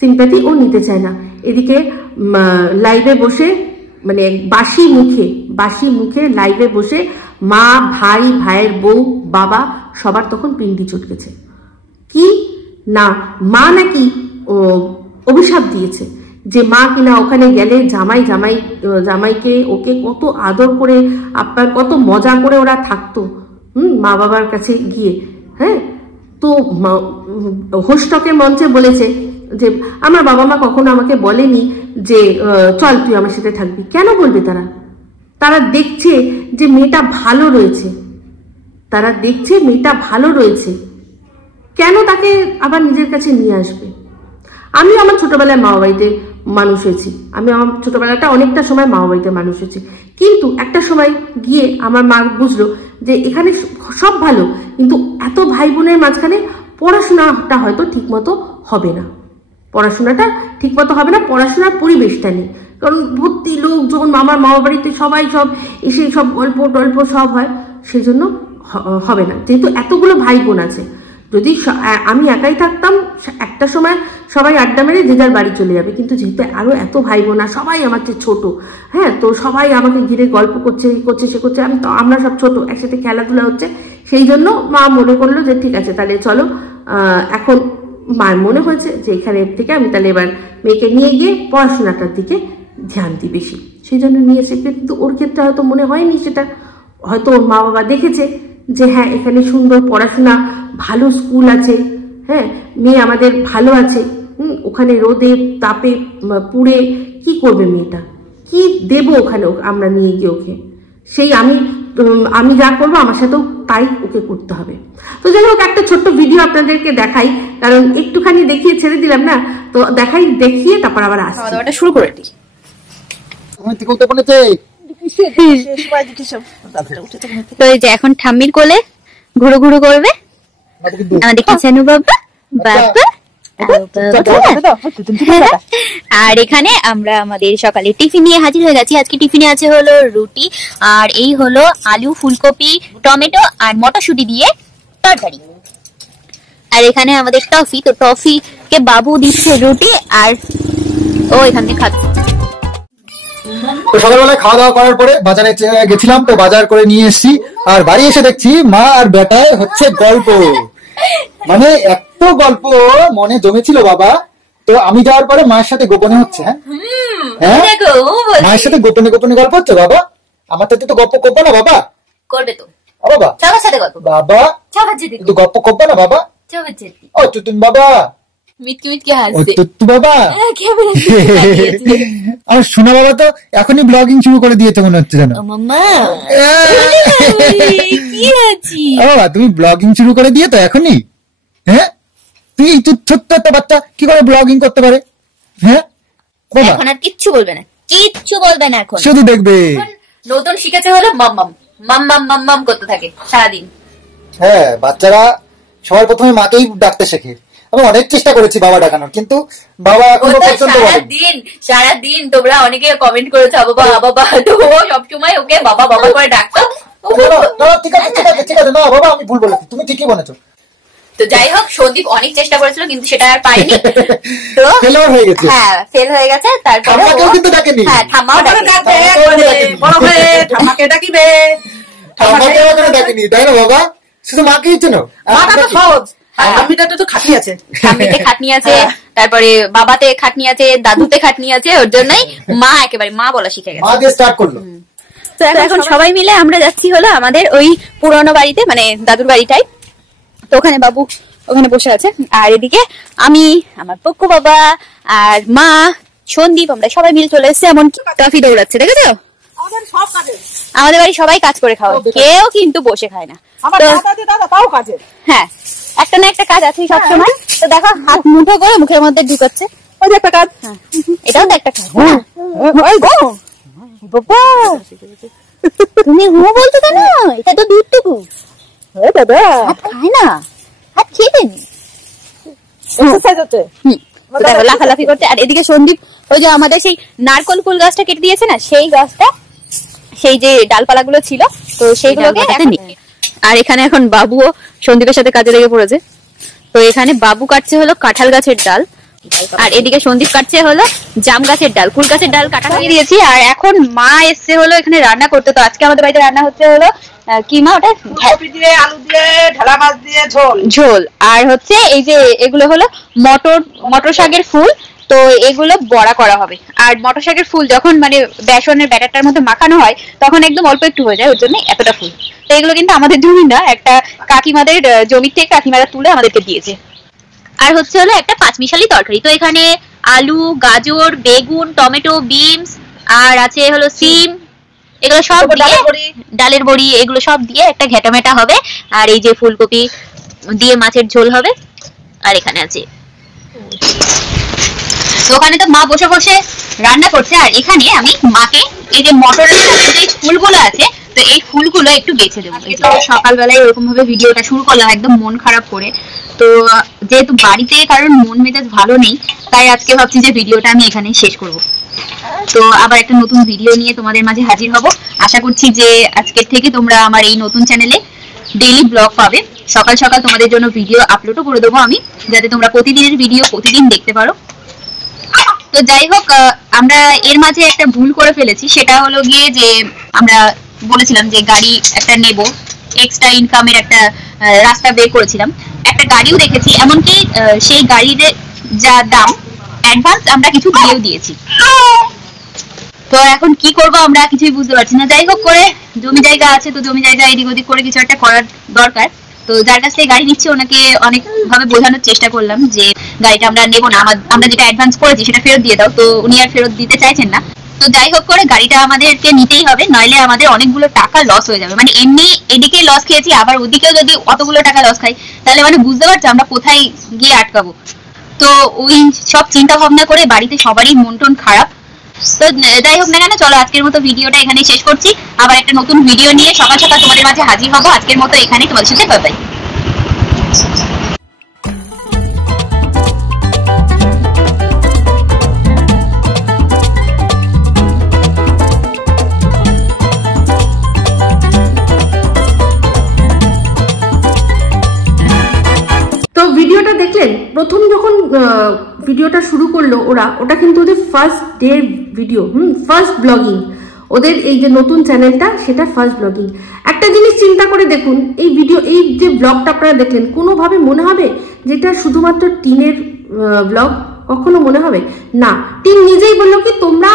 সিম্প্যাথি ও নিতে চায় না। এদিকে লাইভে বসে, মানে বাসি মুখে লাইভে বসে মা, ভাইয়ের বউ, বাবা সবার তখন পিন্ডি চটকেছে। কি না, মা নাকি অভিশাপ দিয়েছে যে মা কিনা ওখানে গেলে জামাইকে ওকে কত আদর করে, আপনার কত মজা করে ওরা থাকতো মা বাবার কাছে গিয়ে। হ্যাঁ, তো হোস্টকের মঞ্চে বলেছে যে আমার বাবা মা কখনো আমাকে বলেনি যে চল তুই আমার সাথে থাকবি। কেন বলবে? তারা দেখছে যে মেয়েটা ভালো রয়েছে, কেন তাকে আবার নিজের কাছে নিয়ে আসবে? আমি আমার ছোটবেলায় মামা বাড়িতে মানুষ হয়েছি, আমি আমার ছোটবেলাটা অনেকটা সময় মামা বাড়িতে মানুষ হয়েছি, কিন্তু একটা সময় গিয়ে আমার মা বুঝলো যে এখানে সব ভালো, কিন্তু এত ভাই বোনের মাঝখানে পড়াশোনাটা হয়তো ঠিকমতো হবে না, পড়াশোনার পরিবেশটা নেই। কারণ ভর্তি লোকজন, আমার মামা বাড়িতে সবাই সব এসে সব গল্প টল্প সব হয়, সেজন্য হবে না। যেহেতু এতগুলো ভাই বোন আছে, যদি আমি একাই থাকতাম একটা সময় সবাই আড্ডা মেরে যে যার বাড়ি চলে যাবে, কিন্তু যেহেতু আরো এত ভাই বোন আর সবাই আমার চেয়ে ছোট, হ্যাঁ, তো সবাই আমাকে ঘিরে গল্প করছে, সে করছে, আমরা সব ছোট, একসাথে খেলাধুলা হচ্ছে, সেই জন্য মা মনে করলো যে ঠিক আছে তাহলে চলো। এখন মার মনে হয়েছে যে এখানে থেকে আমি তাহলে এবার মেয়েকে নিয়ে গিয়ে পড়াশোনাটার দিকে ধ্যান দিই বেশি, সেই জন্য নিয়ে এসে। কিন্তু ওর ক্ষেত্রে হয়তো মনে হয়নি সেটা, হয়তো ওর মা বাবা দেখেছে যে হ্যাঁ এখানে সুন্দর পড়াশোনা, ভালো স্কুল আছে, হ্যাঁ মেয়ে আমাদের ভালো আছে, ওখানে রোদে তাপে পুড়ে কি করবে মেয়েটা, কি দেবো ওখানে আমরা নিয়ে গিয়ে ওকে? সেই আমি যা করবো আমার সাথেও তাই ওকে করতে হবে। তো যাই হোক, একটা ছোট্ট ভিডিও আপনাদেরকে দেখাই, কারণ একটুখানি দেখিয়ে ছেড়ে দিলাম না, তো দেখিয়ে তারপর আবার আসছি, শুরু করে দিই। তো এই যে এখন ঠাম্মির কোলে ঘুরো ঘুরো করবে আমাদের কিচেনু বাবা। আর এখানে আমরা আমাদের সকালে টিফিন নিয়ে হাজির হয়ে গেছি। আজকে টিফিনে আছে হলো রুটি, আর এই হলো আলু, ফুলকপি, টমেটো আর মটরশুঁটি দিয়ে তরকারি। আর এখানে আমাদের টফি, তো টফি কে বাবু দিচ্ছে রুটি, আর ও এখান থেকে খাচ্ছে। তো সকালবেলায় খাওয়া দাওয়া করার পরে বাজারে গেছিলাম, তো বাজার করে নিয়ে এসেছি। আর বাড়ি এসে দেখছি মা আর বেটায় হচ্ছে গল্প, মানে এত গল্প মনে জমেছিল বাবা। তো আমি যাওয়ার পরে মায়ের সাথে গোপনে হচ্ছে। হ্যাঁ, মায়ের সাথে গোপনে গোপনে গল্প হচ্ছে বাবা। আমার সাথে তো গল্প করবো না বাবা? করবে তো বাবা, সবার সাথে গল্প বাবা, তো গল্প করবো না বাবা? ও তুতুন বাবা, বাবা আমার সোনা বাবা তো এখনই ব্লগিং শুরু করে দিয়েছে মনে হচ্ছে যেন। বাবা তুমি ব্লগিং শুরু করে দিয়ে তো এখনই? হ্যাঁ, তুই ছোট্ট একটা বাচ্চা কি করে ব্লগিং করতে পারে? হ্যাঁ, এখন আর কিচ্ছু বলবে না, কিচ্ছু বলবে না, এখন শুধু দেখবে। নতুন শিখেছে হলো মাম্মাম মাম্মাম মাম্মাম করতে থাকে সারাদিন। হ্যাঁ, বাচ্চারা সবার প্রথমে মাকেই ডাকতে শেখে। আমি অনেক চেষ্টা করেছি বাবা ডাকানোর, কিন্তু বাবা এখনো পর্যন্ত সারাদিন তোমরা অনেকে কমেন্ট করেছো বাবা বাবা, তো ও সবসময় ওকে বাবা বাবা করে ডাকতো। ঠিক আছে ঠিক আছে ঠিক আছে, না বাবা আমি ভুল বলেছি, তুমি ঠিকই বলেছো। তো যাই হোক, সন্দীপ অনেক চেষ্টা করেছিল কিন্তু সেটা আর পায়নি, তো ফেল হয়ে গেছে। হ্যাঁ, ফেল হয়ে গেছে। তারপরে ঠাম্মাকেও কিন্তু ডাকেনি। হ্যাঁ, ঠাম্মাও ডাকে, বড় হয়ে ঠাম্মাকে ডাকিবে। ঠাম্মাকেও ডাকেনি, তাই না বাবা? শুধু মাকেই চেনো? মাটা তো সহজ, ঠাম্মিটা তো খাটনি আছে, ঠাম্মিতে খাটনি আছে, তারপরে বাবাতে খাটনি আছে, দাদুতে খাটনি আছে, ওর জন্যই মা একেবারে মা বলা শিখে গেছে। মা দিয়ে স্টার্ট করলো। তো এখন সবাই মিলে আমরা যাচ্ছি হলো আমাদের ওই পুরোনো বাড়িতে, মানে দাদুর বাড়িটাই। তো ওখানে বাবু ওখানে বসে আছে, আর এদিকে আমি, আমার পক্কু বাবা আর মা, সন্দীপ, আমরা সবাই মিলে চলে এসেছি। এমনকি টফি দৌড়াচ্ছে, দেখেছো? আমাদের বাড়ি সবাই কাজ করে খাওয়া, কেউ কিন্তু বসে খায় না। হ্যাঁ, একটা না একটা কাজ আছে সবসময়। তো দেখো হাত মুঠো করে মুখের মধ্যে ঢুকাচ্ছে, ওই যে একটা কাজ। এটাও তো একটা কাজ। তুমি হুঁ বলছো কেন? এটা তো দুধটুকু হাত খায় না, হাত খেয়ে দেনি, লাফালাফি করছে। আর এদিকে সন্দীপ ওই যে আমাদের সেই নারকল কুল গাছটা কেটে দিয়েছে না, সেই গাছটা, সেই যে ডালপালা গুলো ছিল, তো সেইগুলোকে। আর এখানে এখন বাবুও সন্দীপের সাথে কাজে লেগে পড়েছে। তো এখানে বাবু কাটছে হলো কাঁঠাল গাছের ডাল, আর এদিকে সন্দীপ কাটছে হলো জাম গাছের ডাল। কুল গাছের ডাল কাটা হয়ে দিয়েছি, আর এখন মা এসছে হলো এখানে রান্না করতে। তো আজকে আমাদের বাড়িতে রান্না হচ্ছে হলো কি মা, ওটা কপি দিয়ে, আলু দিয়ে, ঢালা মাছ দিয়ে ঝোল, আর হচ্ছে এই যে এগুলো হলো মটর শাকের ফুল। তো এগুলো বড়া করা হবে। আর মটর শাকের ফুল যখন মানে বেসনের ব্যাটারটার মধ্যে মাখানো হয় তখন একদম অল্প একটু হয়ে যায়, ওর জন্য এতটা ফুল। তো এগুলো কিন্তু আমাদের জমি না, একটা কাকিমাদের জমি থেকে কাকিমারা তুলে আমাদেরকে দিয়েছে। আর হচ্ছে হলো একটা পাঁচমিশালি তরকারি। তো এখানে আলু, গাজর, বেগুন, টমেটো, বিনস, আর আছে হলো সিম, এগুলো সব দিয়ে, ডালের বড়ি, এগুলো সব দিয়ে একটা ঘেটামেটা হবে। আর এই যে ফুলকপি দিয়ে মাছের ঝোল হবে। আর এখানে আছে, ওখানে তো মা বসে বসে রান্না করছে, আর এখানে আমি মাকে এই যে মটরের যে ফুলগুলো আছে, তো এই ফুলগুলো একটু বেছে দেবো। সকালবেলায় এরকম ভাবে ভিডিওটা শুরু করলাম একদম মন খারাপ করে। তো যেহেতু বাড়িতে কারণ মন মেজাজ ভালো নেই, তাই আজকে ভাবছি যে ভিডিওটা আমি এখানেই শেষ করব। তো আবার একটা নতুন ভিডিও নিয়ে তোমাদের মাঝে হাজির হব। আশা করছি যে আজকের থেকে তোমরা আমার এই নতুন চ্যানেলে ডেইলি ব্লগ পাবে। সকাল সকাল তোমাদের জন্য ভিডিও আপলোডও করে দেবো আমি, যাতে তোমরা প্রতিদিনের ভিডিও প্রতিদিন দেখতে পারো। তো যাই হোক, আমরা এর মাঝে একটা ভুল করে ফেলেছি, সেটা হলো গিয়ে যে আমরা বলেছিলাম যে গাড়ি একটা নেব, এক্সট্রা ইনকামের একটা রাস্তা বের করেছিলাম। একটা গাড়িও দেখেছি, এমনকি সেই গাড়ির যা দাম অ্যাডভান্স আমরা কিছু দিয়েও দিয়েছি। তো এখন কি করব আমরা কিছুই বুঝতে পারছি না। যাই হোক করে জমি জায়গা আছে, তো জমি জায়গা এদিক ওদিক করে কিছু একটা করার দরকার। তো যার কাছ থেকে গাড়ি নিচ্ছি ওনাকে অনেক ভাবে বোঝানোর চেষ্টা করলাম যে গাড়িটা আমরা নেবো না, আমরা যেটা অ্যাডভান্স করেছি সেটা ফেরত দিয়ে দাও। তো উনি আর ফেরত দিতে চাইছেন না। তো যাই হোক করে গাড়িটা আমাদেরকে নিতেই হবে, নইলে আমাদের অনেকগুলো টাকা লস হয়ে যাবে। মানে এমনি এদিকে লস খেয়েছি, আবার ওদিকেও যদি অতগুলো টাকা লস খাই তাহলে মানে বুঝতে পারছো আমরা কোথায় গিয়ে আটকাবো। তো ওই সব চিন্তা ভাবনা করে বাড়িতে সবারই মন টন খারাপ। তো যাই হোক না কেন, চলো আজকের মতো ভিডিওটা এখানে শেষ করছি। আবার একটা নতুন ভিডিও নিয়ে সকাল সকাল তোমাদের মাঝে হাজির হবো। আজকের মতো এখানেই তোমাদের সাথে বাই বাই। দেখলেন প্রথম যখন ভিডিওটা শুরু করলো ওটা কিন্তু ওদের first day video, first blogging, ওদের এই যে নতুন চ্যানেলটা সেটা ফার্স্ট ব্লগিং। একটা জিনিস চিন্তা করে দেখুন, এই যে ব্লগটা আপনারা দেখলেন, কোনোভাবে মনে হবে যেটা শুধুমাত্র টিনের ব্লগ? কখনো মনে হবে না। টিন নিজেই বললো কি তোমরা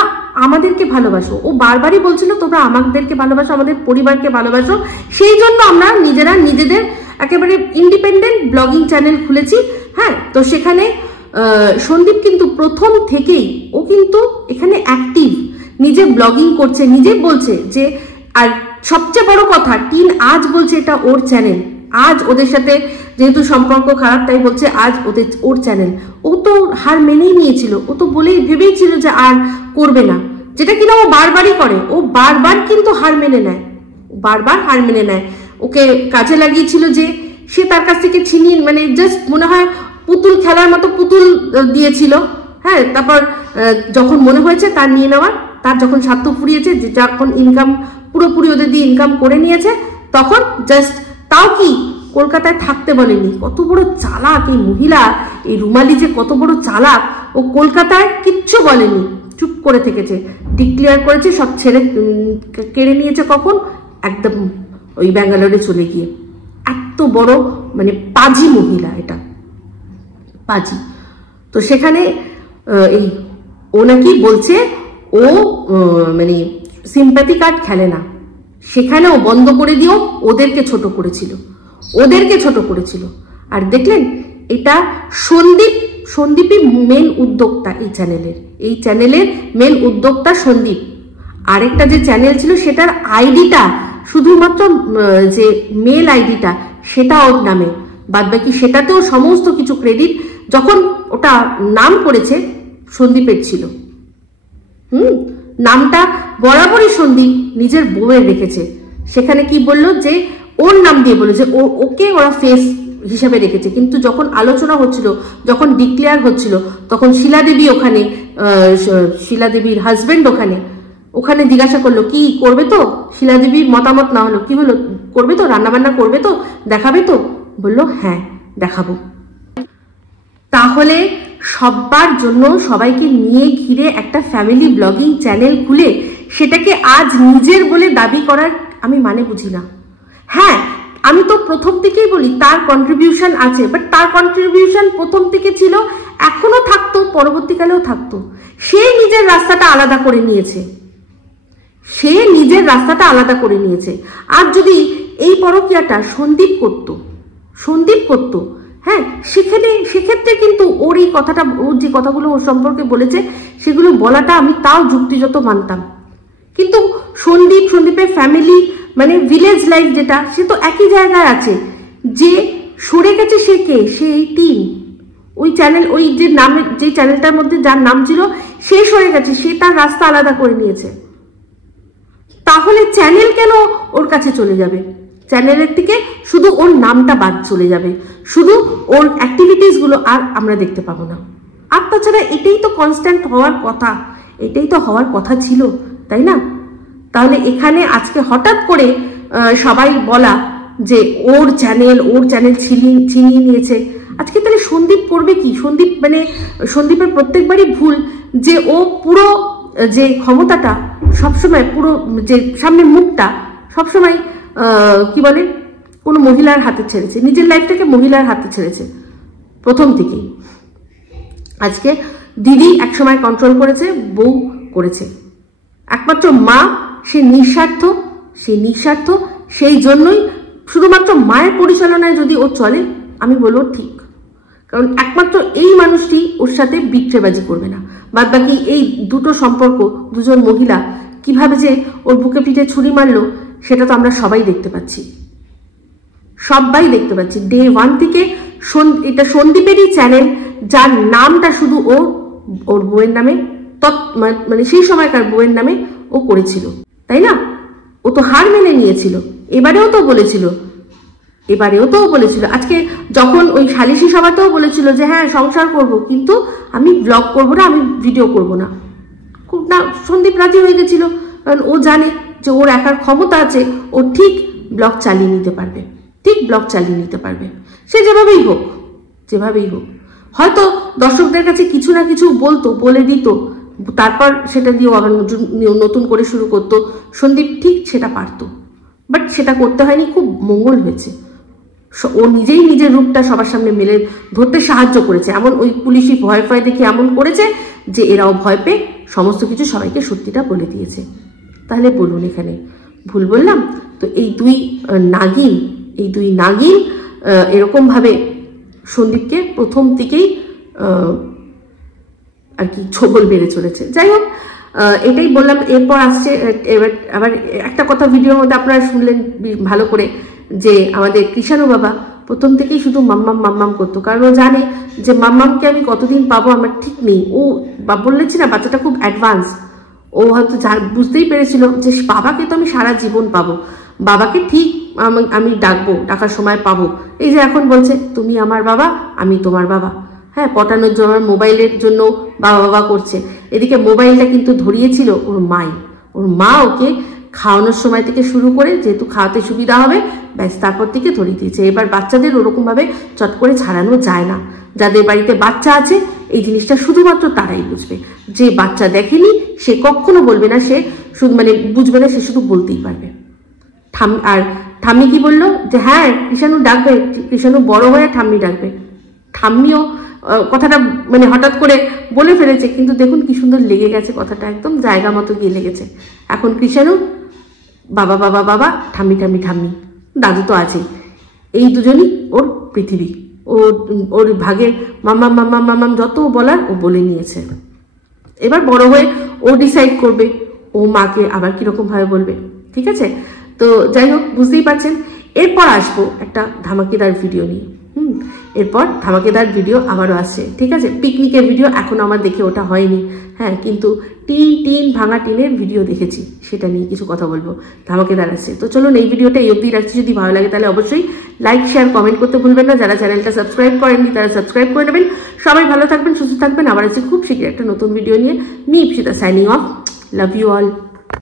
আমাদেরকে ভালোবাসো, ও বারবারই বলছিল তোমরা আমাদেরকে ভালোবাসো, আমাদের পরিবারকে ভালোবাসো, সেই জন্য আমরা নিজেদের একেবারে ইন্ডিপেন্ডেন্ট ব্লগিং চ্যানেল খুলেছি। হ্যাঁ, তো সেখানে সন্দীপ কিন্তু প্রথম থেকেই ও কিন্তু এখানে অ্যাক্টিভ, নিজে ব্লগিং করছে, নিজে বলছে যে, আর সবচেয়ে বড় কথা টিন আজ বলছে এটা ওর চ্যানেল, আজ ওদের সাথে যেহেতু সম্পর্ক খারাপ তাই বলছে আজ ওর চ্যানেল। ও তো হার মেনেই নিয়েছিল, ও তো ভেবেই ছিল যে আর করবে না, যেটা কিনা ও বারবারই করে, ও বারবার কিন্তু হার মেনে নেয়, ওকে কাজে লাগিয়েছিল যে সে তার কাছ থেকে ছিনিয়ে, মানে জাস্ট মনে হয় পুতুল খেলার মতো পুতুল দিয়েছিল। হ্যাঁ, তারপর যখন মনে হয়েছে তার নিয়ে নেওয়ার, তার যখন স্বার্থ ফুরিয়েছে, যখন ইনকাম পুরোপুরি ওদের দিয়ে ইনকাম করে নিয়েছে, তখন জাস্ট তাও কি কলকাতায় থাকতে বলেনি। কত বড় চালাক এই মহিলা, এই রুমালি যে কত বড় চালাক, ও কলকাতায় কিচ্ছু বলেনি, চুপ করে থেকেছে, ডিক্লেয়ার করেছে, সব ছেড়ে কেড়ে নিয়েছে। কখন? একদম ওই ব্যাঙ্গালোরে চলে গিয়ে। এত বড় মানে পাজি মহিলা, এটা পাজি। তো সেখানে এই ও নাকি বলছে ও মানে সিম্প্যাথি কার্ড খেলে না, সেখানেও বন্ধ করে দিয়েও ওদেরকে ছোট করেছিল। আর দেখলেন এটা সন্দীপই মেন উদ্যোক্তা, এই চ্যানেলের মেন উদ্যোক্তা সন্দীপ। আরেকটা যে চ্যানেল ছিল সেটার আইডিটা শুধুমাত্র যে মেল আইডিটা সেটা ওর নামে, বাদবাকি সেটাতেও সমস্ত কিছু ক্রেডিট যখন ওটা নাম করেছে সন্দীপের ছিল। নামটা বরাবরই সন্দীপ নিজের বউয়ের রেখেছে। সেখানে কি বললো যে ওর নাম দিয়ে বলে যে ওকে ওরা ফেস হিসাবে রেখেছে, কিন্তু যখন আলোচনা হচ্ছিল, যখন ডিক্লেয়ার হচ্ছিল, তখন শিলাদেবীর হাজবেন্ড ওখানে জিজ্ঞাসা করলো কি করবে তো, শিলাদেবীর মতামত না হলো, কি হলো, করবে তো, রান্নাবান্না করবে তো, দেখাবে তো, বললো হ্যাঁ দেখাবো। তাহলে সবার জন্য সবাইকে নিয়ে ঘিরে একটা ফ্যামিলি ব্লগিং চ্যানেল খুলে সেটাকে আজ নিজের বলে দাবি করার আমি মানে বুঝি না। হ্যাঁ, আমি তো প্রথম থেকেই বলি তার কন্ট্রিবিউশন আছে, বাট তার কন্ট্রিবিউশন প্রথম থেকে ছিল, এখনো থাকতো, পরবর্তীকালেও থাকতো। সে নিজের রাস্তাটা আলাদা করে নিয়েছে। আর যদি এই পরকীয়াটা সন্দীপ করতো, হ্যাঁ, সেক্ষেত্রে কিন্তু ওর এই কথাটা, ওর যে কথাগুলো ওর সম্পর্কে বলেছে সেগুলো বলাটা আমি তাও যুক্তিযুক্ত মানতাম। কিন্তু সন্দীপের ফ্যামিলি মানে ভিলেজ লাইফ যেটা, সে তো একই জায়গায় আছে। যে সরে গেছে সে কে? সে এই টিন। ওই চ্যানেল, ওই যে নামে, যে চ্যানেলটার মধ্যে যার নাম ছিল সে সরে গেছে, সে তার রাস্তা আলাদা করে নিয়েছে। তাহলে চ্যানেল কেন ওর কাছে চলে যাবে? চ্যানেলের থেকে শুধু ওর নামটা বাদ চলে যাবে, শুধু ওর অ্যাক্টিভিটিস গুলো আর আমরা দেখতে পাবো না। আর তাছাড়া এটাই তো কনস্ট্যান্ট হওয়ার কথা, এটাই তো হওয়ার কথা ছিল, তাই না? তাহলে এখানে আজকে হঠাৎ করে সবাই বলা যে ওর চ্যানেল ছিনিয়ে নিয়েছে। আজকে তাহলে সন্দীপ করবে কি? সন্দীপের প্রত্যেকবারই ভুল যে ও পুরো যে ক্ষমতাটা সবসময়, পুরো যে সামনে মুখটা সবসময় কি বলে কোনো মহিলার হাতে ছেড়েছে, নিজের লাইফটাকে মহিলার হাতে ছেড়েছে প্রথম থেকেই। আজকে দিদি একসময় কন্ট্রোল করেছে, বউ করেছে, একমাত্র মা সে নিঃস্বার্থ, সেই জন্যই শুধুমাত্র মায়ের পরিচালনায় যদি ও চলে আমি বলবো ঠিক, কারণ একমাত্র এই মানুষটি ওর সাথে বিট্রেবাজি করবে না। বাদ বাকি এই দুটো সম্পর্ক, দুজন মহিলা কিভাবে যে ওর বুকে পিঠে ছুরি মারলো সেটা তো আমরা সবাই দেখতে পাচ্ছি। ডে 1 থেকে এটা সন্দীপেরই চ্যানেল, যার নামটা শুধু ওর বউয়ের নামে, মানে সেই সময়কার বউয়ের নামে ও করেছিল, তাই না? ও তো হার মেনে নিয়েছিল। এবারেও তো বলেছিল, আজকে যখন ওই সালিশি সভাতেও বলেছিল যে হ্যাঁ সংসার করব, কিন্তু আমি ব্লগ করবো না, আমি ভিডিও করবো না। সন্দীপ রাজি হয়ে গেছিল, কারণ ও জানে যে ওর একার ক্ষমতা আছে, ও ঠিক ব্লগ চালিয়ে নিতে পারবে, সে যেভাবেই হোক যেভাবেই হোক। হয়তো দর্শকদের কাছে কিছু না কিছু বলতো, বলে দিত, তারপর সেটা দিয়ে আবার নতুন করে শুরু করতো। সন্দীপ ঠিক সেটা পারতো, বাট সেটা করতে হয়নি, খুব মঙ্গল হয়েছে। ও নিজেই নিজের রূপটা সবার সামনে মেলে ধরতে সাহায্য করেছে, এমন ওই পুলিশি ভয় ভয় দেখে এমন করেছে যে এরাও ভয় পেয়ে সমস্ত কিছু সবাইকে সত্যিটা বলে দিয়েছে। তাহলে বলুন এখানে ভুল বললাম? তো এই দুই নাগিন এরকমভাবে সন্দীপকে প্রথম থেকেই আর কি ছোবল বেড়ে চলেছে। যাই হোক, এটাই বললাম। এরপর আসছে এবার আবার একটা কথা ভিডিওর মধ্যে আপনারা শুনলেন ভালো করে, যে আমাদের কৃষাণু বাবা প্রথম থেকেই শুধু মাম্মাম করতো, কারণ ও জানে যে মাম্মামকে আমি কতদিন পাবো আমার ঠিক নেই। ও বললেছি না, বাচ্চাটা খুব অ্যাডভান্স। ও হয়তো বুঝতেই পেরেছিল যে বাবাকে তো আমি সারা জীবন পাবো, বাবাকে ঠিক আমি ডাকার সময় পাবো। এই যে এখন বলছে তুমি আমার বাবা, আমি তোমার বাবা। হ্যাঁ, পটানোর জন্য মোবাইলের জন্য বাবা করছে। এদিকে মোবাইলটা কিন্তু ধরিয়েছিল ওর মা ওকে খাওয়ানোর সময় থেকে শুরু করে, যেহেতু খাওয়াতে সুবিধা হবে, ব্যাস তারপর থেকে ধরিয়ে দিয়েছে। এবার বাচ্চাদের ওরকমভাবে চট করে ছাড়ানো যায় না। যাদের বাড়িতে বাচ্চা আছে এই জিনিসটা শুধুমাত্র তারাই বুঝবে। যে বাচ্চা দেখেনি সে কখনো বলবে না, সে শুধু বুঝবে না, সে শুধু বলতেই পারবে। আর ঠাম্মি কি বললো যে হ্যাঁ কৃষাণু ডাকবে, কৃষাণু বড় হয়ে ঠাম্মি ডাকবে। ঠাম্মিও কথাটা হঠাৎ করে বলে ফেলেছে, কিন্তু দেখুন কি সুন্দর লেগে গেছে, কথাটা একদম জায়গা মতো গিয়ে লেগেছে। এখন কৃষাণু বাবা বাবা বাবা, ঠাম্মি ঠাম্মি ঠাম্মি, দাদু তো আছেই। এই দুজনই ওর পৃথিবী। ওর ভাগে মাম্মাম যত বলার ও বলে নিয়েছে। এবার বড় হয়ে ও ডিসাইড করবে ও মাকে আবার কিরকম ভাবে বলবে। ঠিক আছে, তো যাই হোক, বুঝতেই পারছেন। এরপর আসবো একটা ধামাকেদার ভিডিও নিয়ে। এরপর ধামাকেদার ভিডিও আবারও আসছে। ঠিক আছে, পিকনিকের ভিডিও এখনো আমার দেখে ওটা হয়নি। হ্যাঁ, কিন্তু ভাঙা টিনের ভিডিও দেখেছি, সেটা নিয়ে কিছু কথা বলবো। ধামাকেদার আসছে। তো চলুন এই ভিডিওটা এই অবধি রাখছি। যদি ভালো লাগে তাহলে অবশ্যই লাইক, শেয়ার, কমেন্ট করতে ভুলবেন না। যারা চ্যানেলটা সাবস্ক্রাইব করেননি তারা সাবস্ক্রাইব করে নেবেন। সবাই ভালো থাকবেন, সুস্থ থাকবেন। আবার আসছি খুব শীঘ্রই একটা নতুন ভিডিও নিয়ে। Me Ipsita signing off. Love you all.